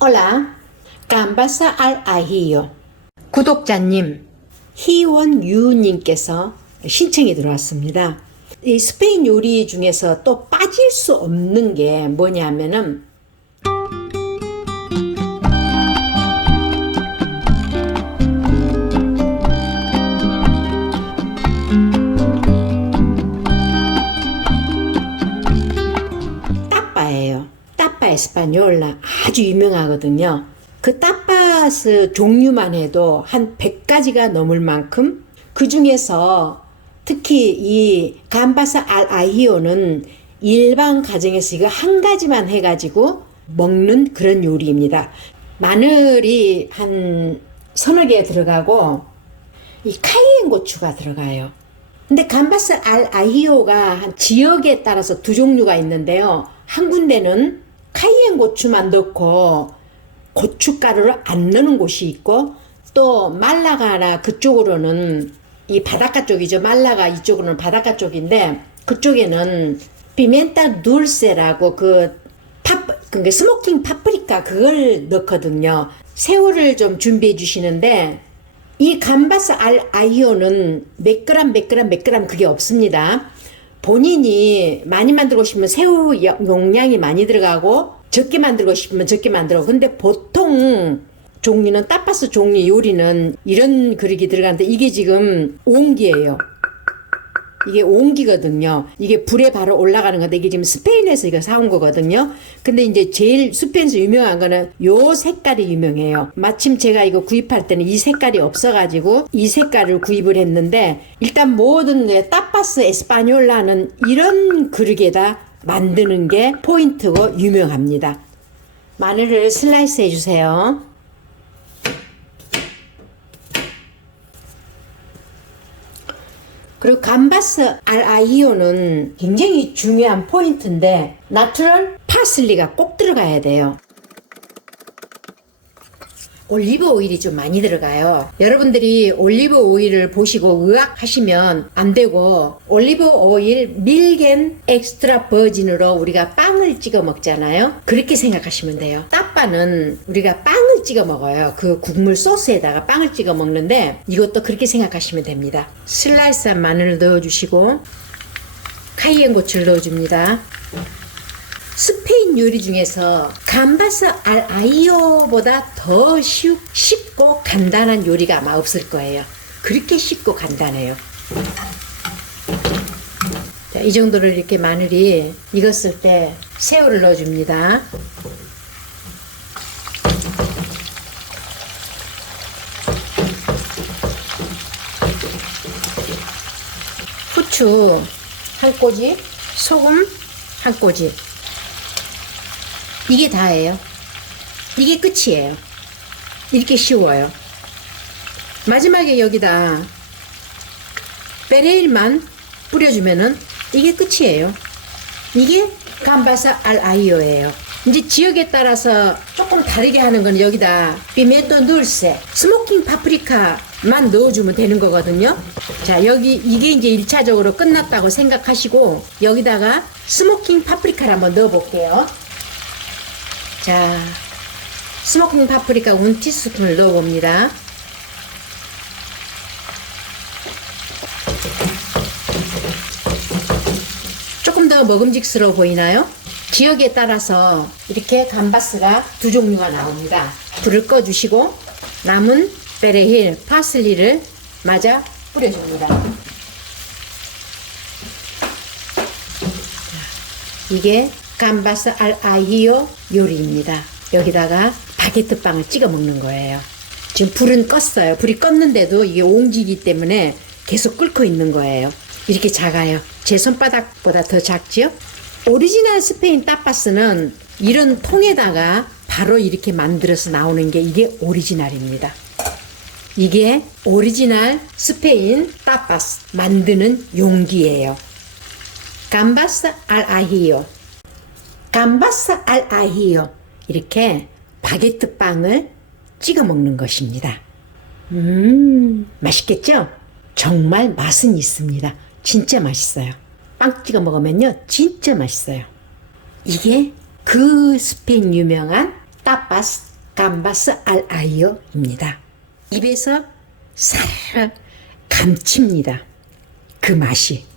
Hola, Gambasa al ajillo. 구독자님, 희원유님께서 신청이 들어왔습니다. 이 스페인 요리 중에서 또 빠질 수 없는 게 뭐냐면은 따빠 에스파뇰라 아주 유명하거든요. 그 따빠스 종류만 해도 한 100가지가 넘을 만큼 그 중에서 특히 이 감바사 알 아히오는 일반 가정에서 이거 한 가지만 해가지고 먹는 그런 요리입니다. 마늘이 한 서너 개 들어가고 이 카이엔 고추가 들어가요. 근데 감바스 알 아히오가 한 지역에 따라서 두 종류가 있는데요. 한 군데는 카이엔 고추만 넣고 고춧가루를 안 넣는 곳이 있고 또 말라가나 그쪽으로는 이 바닷가 쪽이죠. 말라가 이쪽으로는 바닷가 쪽인데 그쪽에는 피멘타 둘세라고 그 파, 그게 스모킹 파프리카 그걸 넣거든요. 새우를 좀 준비해 주시는데 이 감바스 알 아이오는 몇 그램 몇 그램 몇 그램 그게 없습니다. 본인이 많이 만들고 싶으면 새우 여- 용량이 많이 들어가고 적게 만들고 싶으면 적게 만들어. 근데 보통 종류는 따파스 종류 요리는 이런 그릇이 들어가는데 이게 지금 옹기예요. 이게 옹기거든요. 이게 불에 바로 올라가는 건데 이게 지금 스페인에서 이거 사온 거거든요. 근데 이제 제일 스페인에서 유명한 거는 요 색깔이 유명해요. 마침 제가 이거 구입할 때는 이 색깔이 없어가지고 이 색깔을 구입을 했는데 일단 모든 게 따파스 에스파뇰라는 이런 그릇에다 만드는 게 포인트고 유명합니다. 마늘을 슬라이스 해주세요. 그리고 감바스 알 아이오는 굉장히 중요한 포인트인데 나트럴 파슬리가 꼭 들어가야 돼요. 올리브 오일이 좀 많이 들어가요. 여러분들이 올리브 오일을 보시고 의학하시면 안 되고 올리브 오일 밀겐 엑스트라 버진으로 우리가 빵을 찍어 먹잖아요. 그렇게 생각하시면 돼요. 따빠는 우리가 빵 을 찍어 먹어요. 그 국물 소스에다가 빵을 찍어 먹는데 이것도 그렇게 생각하시면 됩니다. 슬라이스한 마늘을 넣어주시고 카이엔 고추를 넣어줍니다. 스페인 요리 중에서 감바스 알 아이오보다 더 쉬, 쉽고 간단한 요리가 아마 없을 거예요. 그렇게 쉽고 간단해요. 자, 이 정도로 이렇게 마늘이 익었을 때 새우를 넣어줍니다. 후추 한 꼬지, 소금 한 꼬지. 이게 다예요. 이게 끝이에요. 이렇게 쉬워요. 마지막에 여기다 베레일만 뿌려주면은 이게 끝이에요. 이게 감바사 알 아이오예요. 이제 지역에 따라서 조금 다르게 하는 건 여기다 피멘토 눌세, 스모킹 파프리카 만 넣어주면 되는 거거든요. 자, 여기 이게 이제 1차적으로 끝났다고 생각하시고 여기다가 스모킹 파프리카를 한번 넣어볼게요. 자, 스모킹 파프리카 1티스푼을 넣어봅니다. 조금 더 먹음직스러워 보이나요? 지역에 따라서 이렇게 감바스가 두 종류가 나옵니다. 불을 꺼주시고 남은 베레힐, 파슬리를 마저 뿌려줍니다. 이게 감바스 알 아히오 요리입니다. 여기다가 바게트 빵을 찍어 먹는 거예요. 지금 불은 껐어요. 불이 껐는데도 이게 옹지기 때문에 계속 끓고 있는 거예요. 이렇게 작아요. 제 손바닥보다 더 작지요? 오리지널 스페인 따파스는 이런 통에다가 바로 이렇게 만들어서 나오는 게 이게 오리지널입니다. 이게 오리지널 스페인 따파스 만드는 용기예요. 감바스 알 아히오. 감바스 알 아히오. 이렇게 바게트 빵을 찍어 먹는 것입니다. 음, 맛있겠죠? 정말 맛은 있습니다. 진짜 맛있어요. 빵 찍어 먹으면요, 진짜 맛있어요. 이게 그 스페인 유명한 따파스 감바스 알 아이오입니다. 입에서 사르르 감칩니다. 그 맛이.